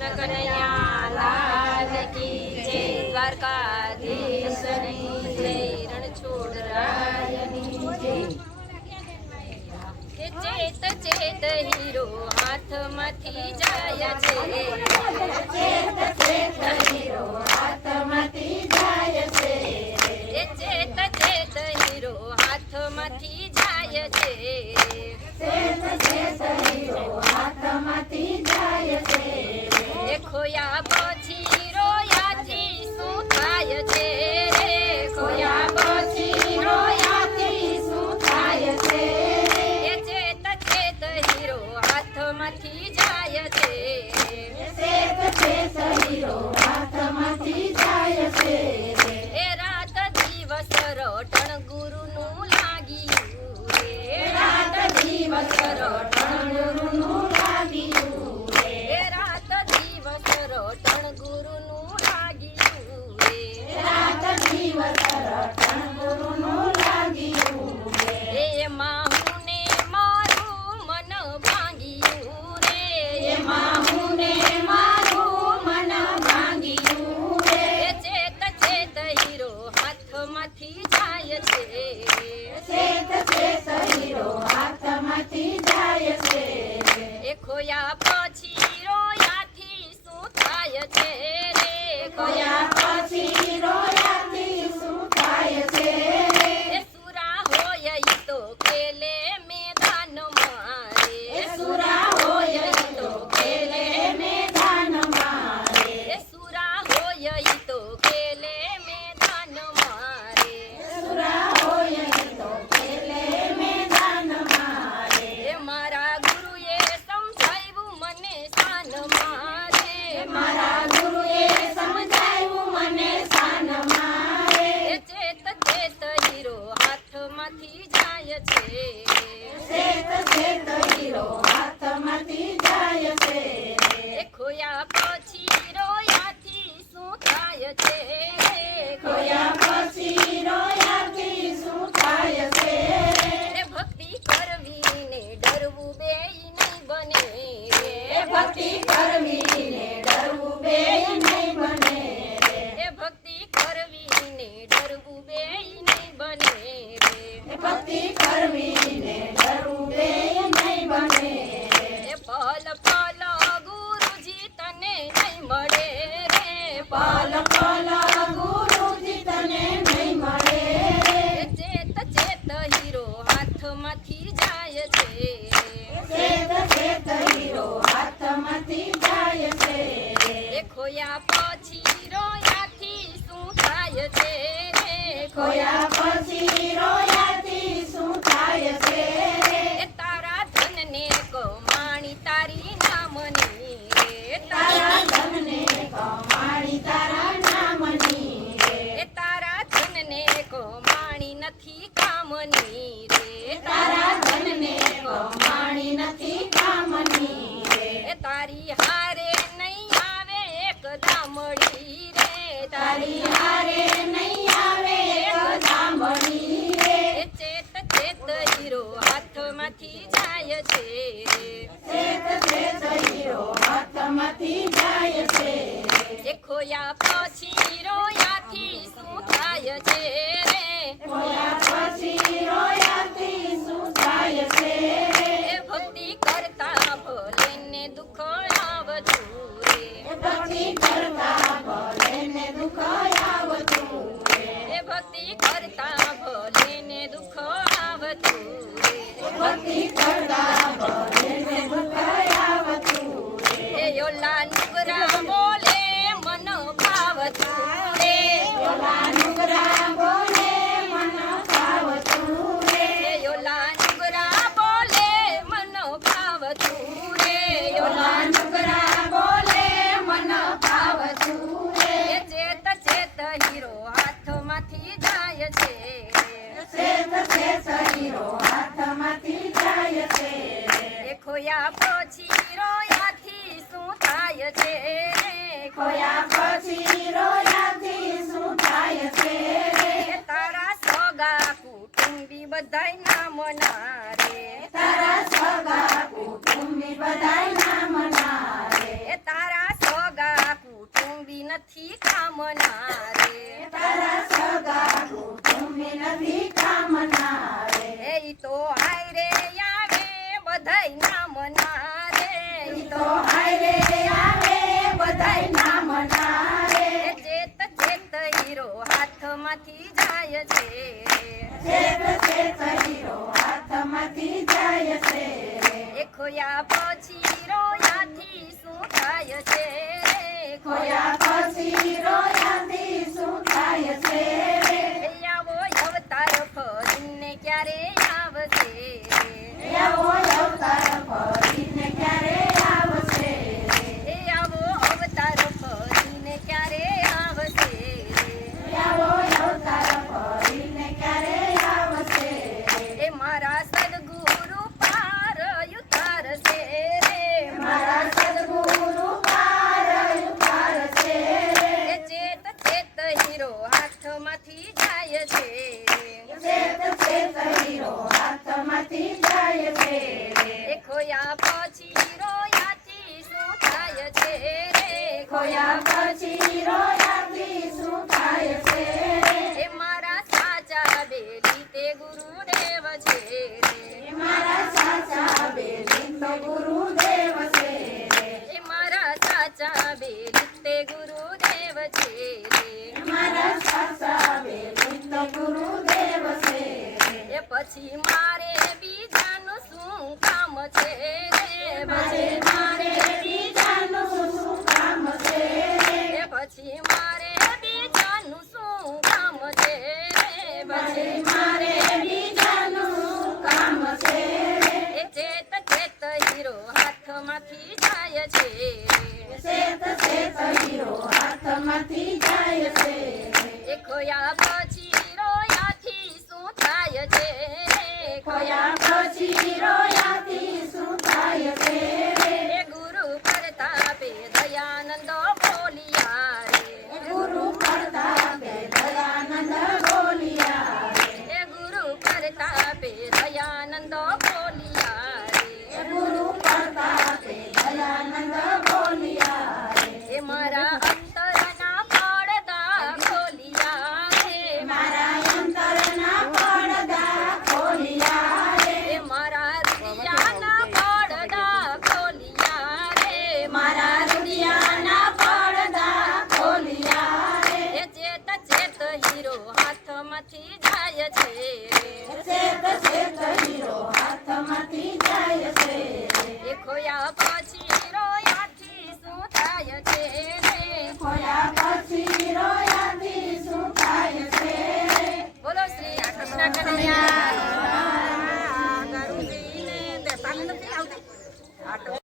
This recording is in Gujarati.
કનૈયા લાલ કી જય, દ્વારકાધીશની જય, રણછોડરાયની જય. ચેત ચેત હીરો હાથમાંથી જાય છે, ચેત ચેત હીરો હાથમાંથી જાય છે, ચેત ચેત હીરો હાથમાંથી જાય છે, ચેત ચેત હીરો હાથમાંથી જાય છે. ખોયા પછી રોયાથી શું થાય છે, ખોયા પછી રોયાથી શું થાય છે, ચેત ચેત હીરો હાથમાંથી જાય છે, ચેત ચેત હીરો હાથમાંથી જાય છે. એ રાત દિવસ રટણ ગુરુનું લાગ્યું રે, રાત દિવસ રટણ ગુરુનું લાગ્યું રે, રાત દિવસ રટણ ગુરુનું લાગ્યું રે, રાત દિવસ રટણ ગુરુનું લાગ્યું રે. એમાં હું ને મારું મન ભાંગ્યું રે, એમાં હું ને મારું મન ભાંગ્યું રે, ચેત ચેત હીરો હાથમાંથી જાય છે, ચેત ચેત હીરો હાથમાંથી જાય છે. એ ખોયા પછી રોયાથી શું થાય છે રે, ખોયા પછી રોયાથી શું થાય છે, એ સુરા હોય ઈ તો કેલે મેદાન મારે, એ સુરા હોય ઈ તો કેલે મેદાન મારે, એ સુરા હોય ઈ તો કેલે મેદાન મારે, સુરા હોય ઈ તો કેલે મેદાન મારે. એ મારા ગુરુએ સમજાવ્યું મને શાન મારે, મારા ગુરુએ સમજાવ્યું મને શાન મારે, ચેત ચેત હીરો હાથમાંથી જાય છે, ચેત ચેત હીરો હાથમાંથી જાય છે. એ ખોયા પછી રોયાથી શું થાય છે, ખોયા પછી રોયાથી શું થાય છે, એ ભક્તિ કરવી ને ડરવું બેય નહીં બને રે, ભક્તિ કરવી ને ડરવું બેય નહીં બને રે, એ ભક્તિ કરવી ને ડરવું બેય નહીં બને રે, ભક્તિ કરવી ને ડરવું બેય નહીં બને રે. એ પલ પલ ગુરુજી તને નહીં મળે રે, પલ પલ ગુરુજી તને નહીં મળે રે, ચેત ચેત હીરો હાથમાંથી જાય છે, ચેત ચેત હીરો હાથમાંથી જાય છે. એ ખોયા પછી રોયાથી શું થાય છે, ખોયા પછી રોયાથી શું થાય છે, એ તારા ધનને કમાણી તારી નામની રે, તારા ધનને કમાણી તારા નામની રે, એ તારા ધનને કમાણી નથી કામની રે, તારા ધનને કમાણી નથી કામની રે, એ તારી હારે નહીં આવે એક દામડી રે, તારી હારે નહીં આવે એક દામડી રે, ચેત ચેત હીરો હાથમાંથી જાય છે, ચેત ચેત હીરો હાથમાંથી જાય છે. એ ખોયા પછી રોયાથી શું થાય છે રે, ખોયા પછી રોયાથી શું થાય છે, એ ભક્તિ કરતા ભલે ને દુઃખ આવતું રે, ભક્તિ કરતા ભલે ને દુઃખ આવતું રે, એ ભક્તિ કરતા ભલે ને દુઃખ આવતું રે, ભક્તિ કરતા ભલે ને દુઃખ આવતું રે, એ યોલા નુગરા બોલે મન ભાવતું રે, યોલા નુગરા બોલે મન ભાવતું રે, યોલા નુગરા બોલે મન ભાવતું રે, યોલા નુગરા બોલે મન ભાવતું રે, ચેત ચેત હીરો હાથમાંથી જાય છે, ચેત ચેત હીરો હાથમાંથી જાય છે. એ ખોયા પછી રોયાથી શું થાય છે, ખોયા પછી રોયાથી શું થાય છે, તારા સગા કુટુંબી બધાય નામ ના રે, તારા સગા કુટુંબી બધાય નામ ના રે, તારા નથી કામના રે તારા સગા કુટુંબી નથી કામના રે એ ઈ તો હાય રે આવે બધાય નામના રે ઈ તો હાય રે આવે બધાય નામના રે ચેત ચેત હીરો હાથમાંથી જાય છે ચેત ચેત હીરો હાથમાંથી જાય છે એ ખોયા પછી રોયાથી શું થાય છે ખોયા પછી રોયાથી શું થાય છે એ આવો અવતાર ફરીને ક્યારે આવશે આવો અવતાર ફરીને ક્યારે આવશે એ આવો અવતાર ફરીને ક્યારે આવશે આવો અવતાર ફરીને ક્યારે આવશે એ મારા સદગુરુ પાર ઉતારશે રે મારા સદગુરુ પાર ઉતારશે એ ચેત ચેત હીરો હાથમાંથી જાય છે ચેત ચેત હીરો હાથમાંથી જાય છે એ ખોયા પછી રોયાથી શું થાય છે રે ખોયા પછી રોયાથી શું થાય છે એ મારા સાચા બેલી તે ગુરુદેવ છે રે મારા સાચા બેલી તો ગુરુદેવ છે એ મારા સાચા બેલી તે ગુરુદેવ છે રે મારા સાચા બેલી તો ગુરુદેવ છે એ પછી મારે બીજાનું શું કામ છે રે પછી મારે બીજાનું શું કામ છે એ પછી મારે બીજાનું શું કામ છે રે પછી મારે બીજાનું શું કામ છે એ ચેત ચેત હીરો હાથમાંથી જાય છે ચેત ચેત હીરો હાથમાંથી જાય છે એ ખોયા પછી રોયાથી શું થાય છે ખોયા પછી રોયાથી શું થાય છે એ ગુરુ પ્રતાપે દયાનંદ બોલિયા રે ગુરુ પ્રતાપે દયાનંદ બોલિયા એ ગુરુ પ્રતાપે દયાનંદ બોલિયા રે ગુરુ પ્રતાપે દયાનંદ બોલિયા એ મારા અંતરના પડદા ખોલિયા રે મારા અંતરના પડદા ખોલિયા એ મારા હૃદયના પડદા ખોલિયા રે મારા હૃદયના પડદા ખોલિયા એ ચેત ચેત હીરો હાથમાંથી જાય છે ચેત ચેત હીરો હાથમાંથી જાય છે એ ખોયા પછી રોયાથી શું થાય છે રે ખોયા